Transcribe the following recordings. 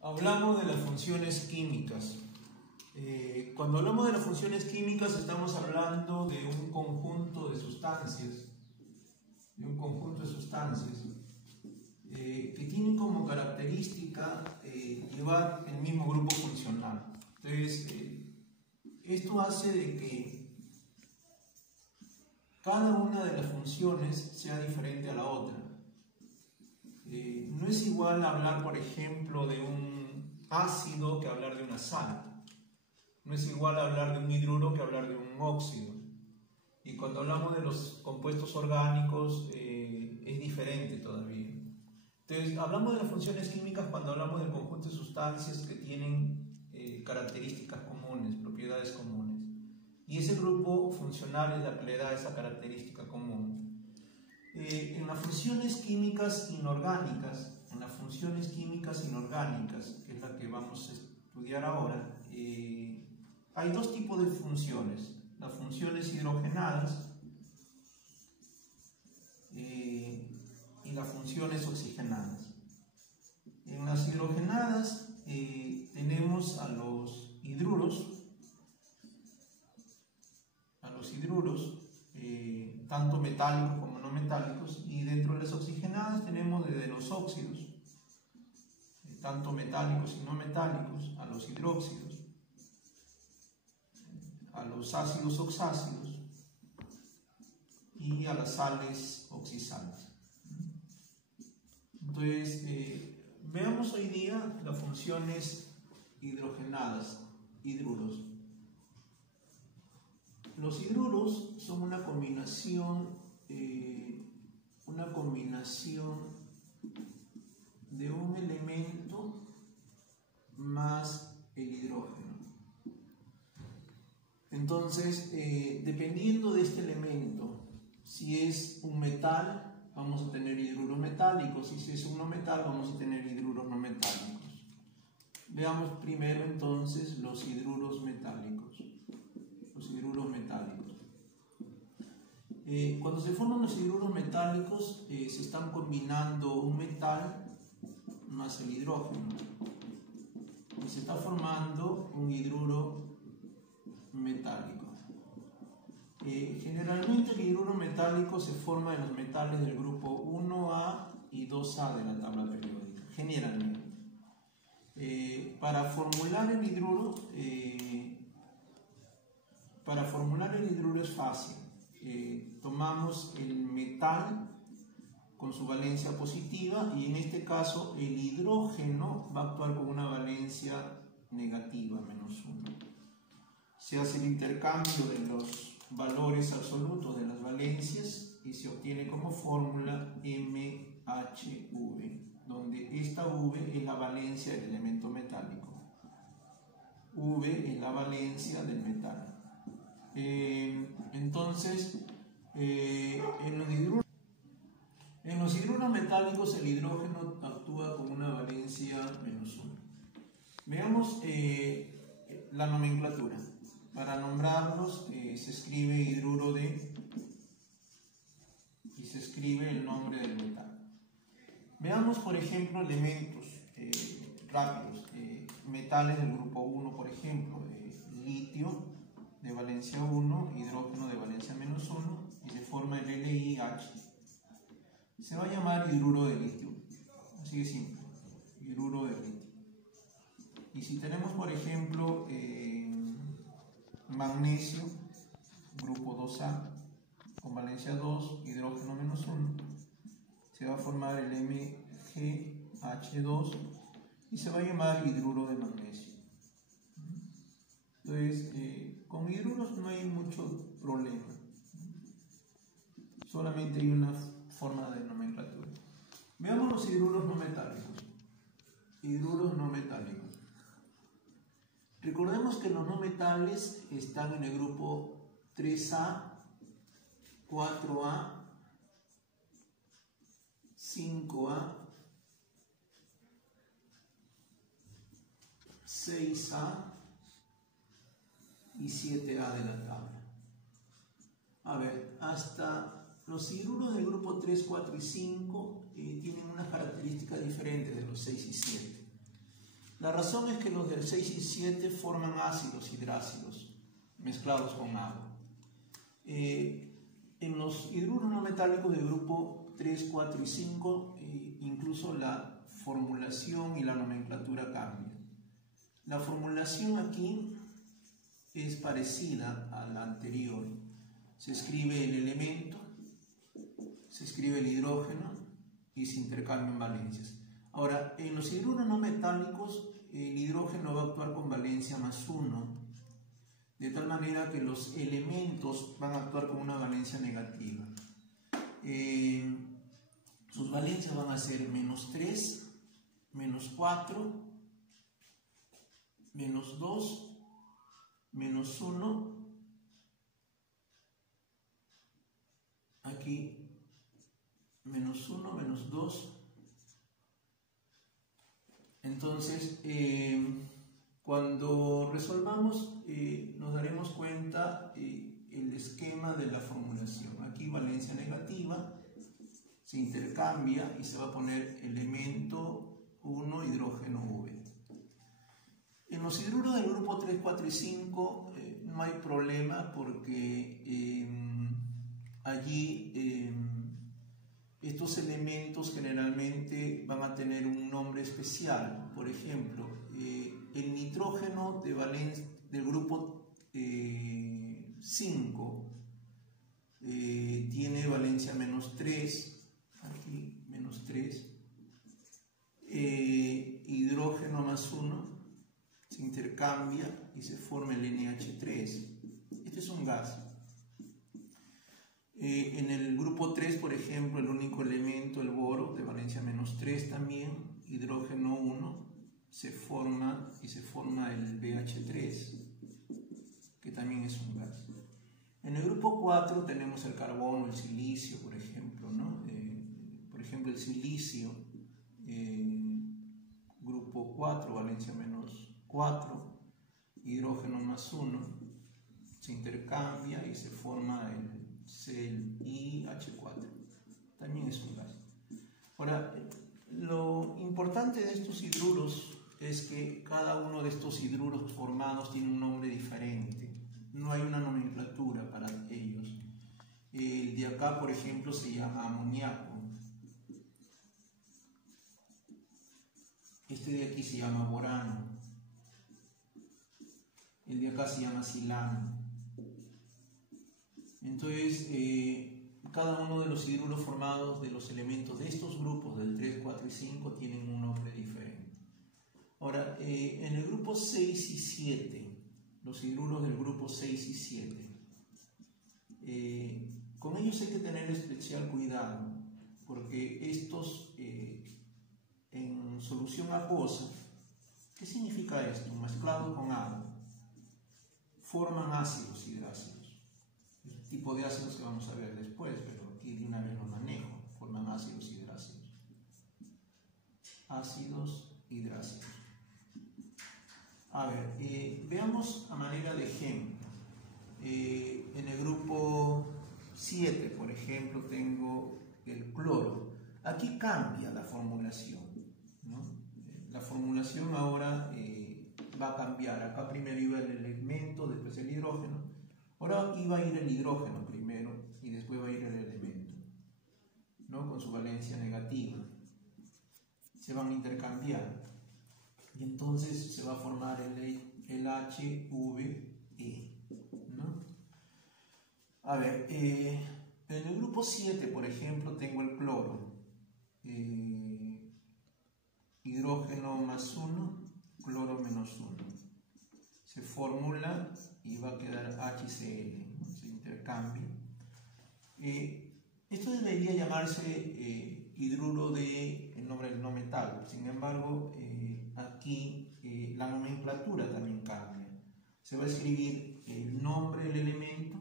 Hablamos de las funciones químicas. Cuando hablamos de las funciones químicas estamos hablando de un conjunto de sustancias, que tienen como característica llevar el mismo grupo funcional. Entonces, esto hace de que cada una de las funciones sea diferente a la otra. No es igual hablar, por ejemplo, de un ácido que hablar de una sal. No es igual hablar de un hidruro que hablar de un óxido. Y cuando hablamos de los compuestos orgánicos es diferente todavía. Entonces, hablamos de las funciones químicas cuando hablamos del conjunto de sustancias que tienen características comunes, propiedades comunes. Y ese grupo funcional es la que le da esa característica común. En las funciones químicas inorgánicas, que es la que vamos a estudiar ahora, hay dos tipos de funciones: las funciones hidrogenadas y las funciones oxigenadas. En las hidrogenadas tenemos a los hidruros, tanto metálicos como no metálicos, y dentro de las oxigenadas tenemos desde los óxidos, tanto metálicos y no metálicos, a los hidróxidos, a los ácidos oxácidos y a las sales oxisales. Entonces, veamos hoy día las funciones hidrogenadas, hidruros. Los hidruros son una combinación de un elemento más el hidrógeno. Entonces, dependiendo de este elemento, si es un metal, vamos a tener hidruros metálicos, y si es un no metal, vamos a tener hidruros no metálicos. Veamos primero entonces los hidruros metálicos. Cuando se forman los hidruros metálicos, se están combinando un metal más el hidrógeno, y se está formando un hidruro metálico. Generalmente el hidruro metálico se forma en los metales del grupo 1A y 2A de la tabla periódica, generalmente. Para formular el hidruro es fácil. Tomamos el metal con su valencia positiva, y en este caso el hidrógeno va a actuar con una valencia negativa, -1. Se hace el intercambio de los valores absolutos de las valencias y se obtiene como fórmula MHV, donde esta V es la valencia del elemento metálico. V es la valencia del metal. Entonces, en los hidruros metálicos el hidrógeno actúa con una valencia -1. Veamos la nomenclatura. Para nombrarlos se escribe hidruro de y se escribe el nombre del metal. Veamos, por ejemplo, elementos rápidos. Metales del grupo 1, por ejemplo, litio de valencia 1, hidrógeno de valencia -1, y se forma el LiH. Se va a llamar hidruro de litio, así de simple, hidruro de litio. Y si tenemos, por ejemplo, magnesio, grupo 2A, con valencia 2, hidrógeno -1, se va a formar el MgH2 y se va a llamar hidruro de magnesio. Entonces, con hidruros no hay mucho problema, solamente hay una forma de nomenclatura. Veamos los hidruros no metálicos. Hidruros no metálicos. Recordemos que los no metales están en el grupo 3A, 4A, 5A, 6A y 7A de la tabla. A ver, hasta los hidruros del grupo 3, 4 y 5 tienen unas características diferentes de los 6 y 7. La razón es que los del 6 y 7 forman ácidos hidrácidos mezclados con agua. En los hidruros no metálicos del grupo 3, 4 y 5, incluso la formulación y la nomenclatura cambian. La formulación aquí es parecida a la anterior. Se escribe el elemento, se escribe el hidrógeno y se intercambian valencias. Ahora, en los hidruros no metálicos, el hidrógeno va a actuar con valencia +1, de tal manera que los elementos van a actuar con una valencia negativa. Sus valencias van a ser -3, -4, -2, -1, aquí -1, -2. Entonces, cuando resolvamos, nos daremos cuenta el esquema de la formulación. Aquí valencia negativa, se intercambia y se va a poner elemento 1, hidrógeno V. En los hidruros del grupo 3, 4 y 5 no hay problema porque allí estos elementos generalmente van a tener un nombre especial. Por ejemplo, el nitrógeno del grupo 5 tiene valencia -3, aquí -3, hidrógeno +1, se intercambia y se forma el NH3. Este es un gas. En el grupo 3, por ejemplo, el único elemento, el boro, de valencia -3 también, hidrógeno 1, se forma el BH3, que también es un gas. En el grupo 4 tenemos el carbono, el silicio, por ejemplo, ¿no? Por ejemplo, el silicio, grupo 4, valencia -4, hidrógeno +1, se intercambia y se forma el ClIH4, también es un gas. Ahora, lo importante de estos hidruros es que cada uno de estos hidruros formados tiene un nombre diferente, no hay una nomenclatura para ellos. El de acá, por ejemplo, se llama amoníaco, este de aquí se llama borano, el de acá se llama silano. Entonces, cada uno de los hidruros formados de los elementos de estos grupos del 3, 4 y 5 tienen un nombre diferente. Ahora, en el grupo 6 y 7, los hidruros del grupo 6 y 7, con ellos hay que tener especial cuidado, porque estos en solución acuosa, ¿qué significa esto? Mezclado con agua, forman ácidos hidrácidos. El tipo de ácidos que vamos a ver después, pero aquí de una vez lo manejo, forman ácidos hidrácidos. Ácidos hidrácidos. A ver, veamos a manera de ejemplo. En el grupo 7, por ejemplo, tengo el cloro. Aquí cambia la formulación, ¿no? La formulación ahora va a cambiar. Acá primero iba el elemento, después el hidrógeno. Ahora iba a ir el hidrógeno primero y después va a ir el elemento, ¿no? Con su valencia negativa. Se van a intercambiar. Y entonces se va a formar el HVE, ¿no? A ver, en el grupo 7, por ejemplo, tengo el cloro. Hidrógeno +1, cloro -1. Se formula y va a quedar HCl, ¿no? Se intercambia. Esto debería llamarse hidruro de el nombre del no metal. Sin embargo, aquí la nomenclatura también cambia. Se va a escribir el nombre del elemento,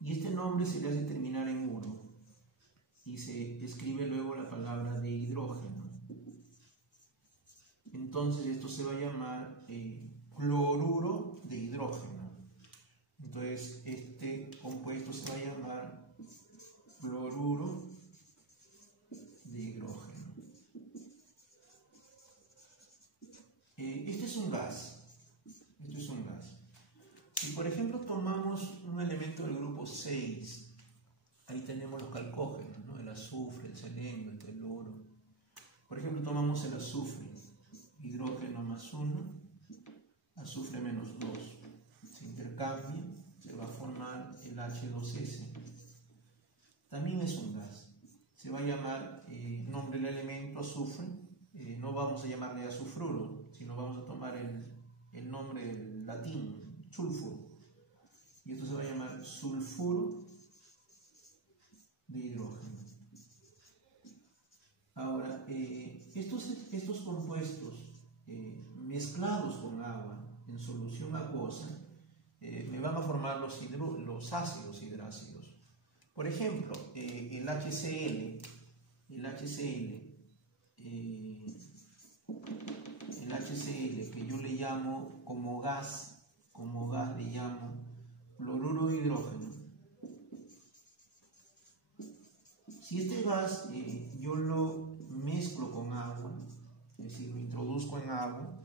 y este nombre se le hace terminar en 1 y se escribe luego la palabra de hidrógeno. Entonces esto se va a llamar cloruro de hidrógeno. Entonces este compuesto se va a llamar cloruro de hidrógeno. grupo 6, ahí tenemos los calcógenos, ¿no? El azufre, el selenio, el teluro. Por ejemplo, tomamos el azufre, hidrógeno más 1, azufre menos 2. Se intercambia, se va a formar el H2S. También es un gas. Se va a llamar nombre del elemento azufre. No vamos a llamarle azufruro, sino vamos a tomar el nombre del latín, sulfuro. Y esto se va a llamar sulfuro de hidrógeno. Ahora, estos compuestos mezclados con agua en solución acuosa me van a formar los ácidos hidrácidos. Por ejemplo, el HCl que yo le llamo como gas le llamo cloruro de hidrógeno. Si este gas yo lo mezclo con agua, es decir, lo introduzco en agua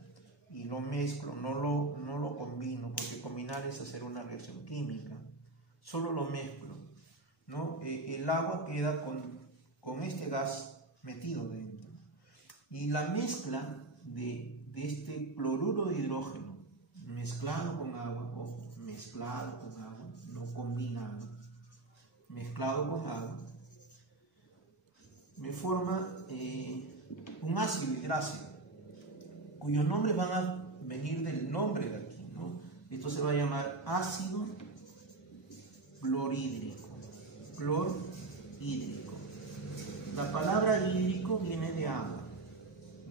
y lo mezclo, no lo combino, porque combinar es hacer una reacción química, solo lo mezclo, ¿no? El agua queda con este gas metido dentro, y la mezcla de este cloruro de hidrógeno mezclado con agua, ojo, mezclado con agua, no combinado, mezclado con agua, me forma un ácido hidrácido, cuyos nombres van a venir del nombre de aquí, ¿no? Esto se va a llamar ácido clorhídrico. Clorhídrico. La palabra hídrico viene de agua.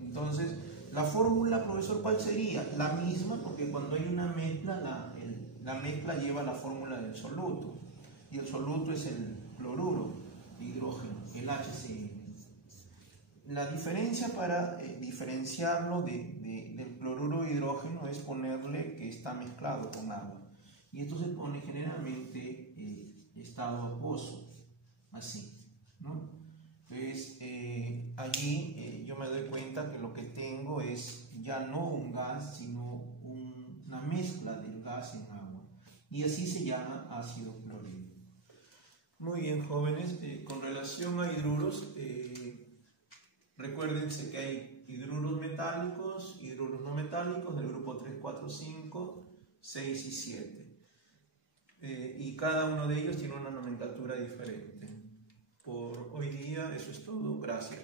Entonces, la fórmula, profesor, ¿cuál sería? La misma, porque cuando hay una mezcla, la mezcla lleva la fórmula del soluto. Y el soluto es el cloruro de hidrógeno, el HCl. La diferencia para diferenciarlo del cloruro de hidrógeno es ponerle que está mezclado con agua. Y esto se pone generalmente estado acuoso, así, ¿no? Entonces, allí yo me doy cuenta que lo que tengo es ya no un gas, sino una mezcla del gas en agua. Y así se llama ácido clorhídrico. Muy bien, jóvenes, con relación a hidruros, recuérdense que hay hidruros metálicos, hidruros no metálicos del grupo 3, 4, 5, 6 y 7. Y cada uno de ellos tiene una nomenclatura diferente. Por hoy día eso es todo. Gracias.